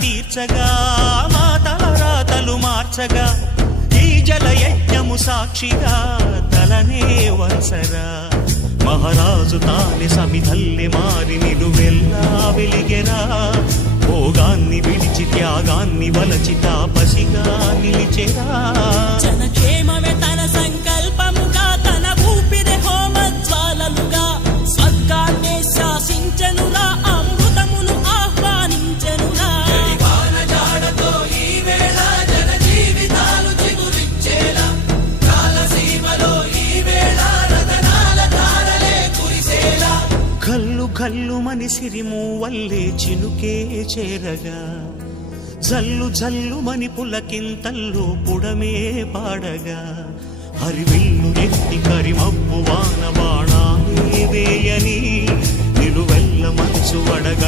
తీర్చగా మా తలరాతలు మార్చగా ఈ జలయజ్ఞము సాక్షిగా తలనే వంచరా మహారాజు తానే సమిధల్లె మారి నిలువెల్లా వెలిగెరా భోగాన్ని విడిచి త్యాగాన్ని వలచి తాపసిగా నిలిచెరా జనక్షేమమే తన సంకల్పముగా తన ఊపిరి హోమజ్వాలలుగా స్వర్గాన్నే శాసించెనురా అమృతమును ఆహ్వానించెనురా వానజాడతో ఈ వేళ జన జీవితాలు చిగురించేలా కాలసీమలో ఈ వేళ రతనాల ధారలే కురిసేలా కల్లు కల్లు మని సిరిము వల్లే చినుకే చేరగా జల్లు జల్లు మని పులకింతల్లో పుడమే పాడగా హరివిల్లు ఎత్తి కరిమబ్బు వాన బాణాలే వేయని నిలువెల్ల మనసు వడగ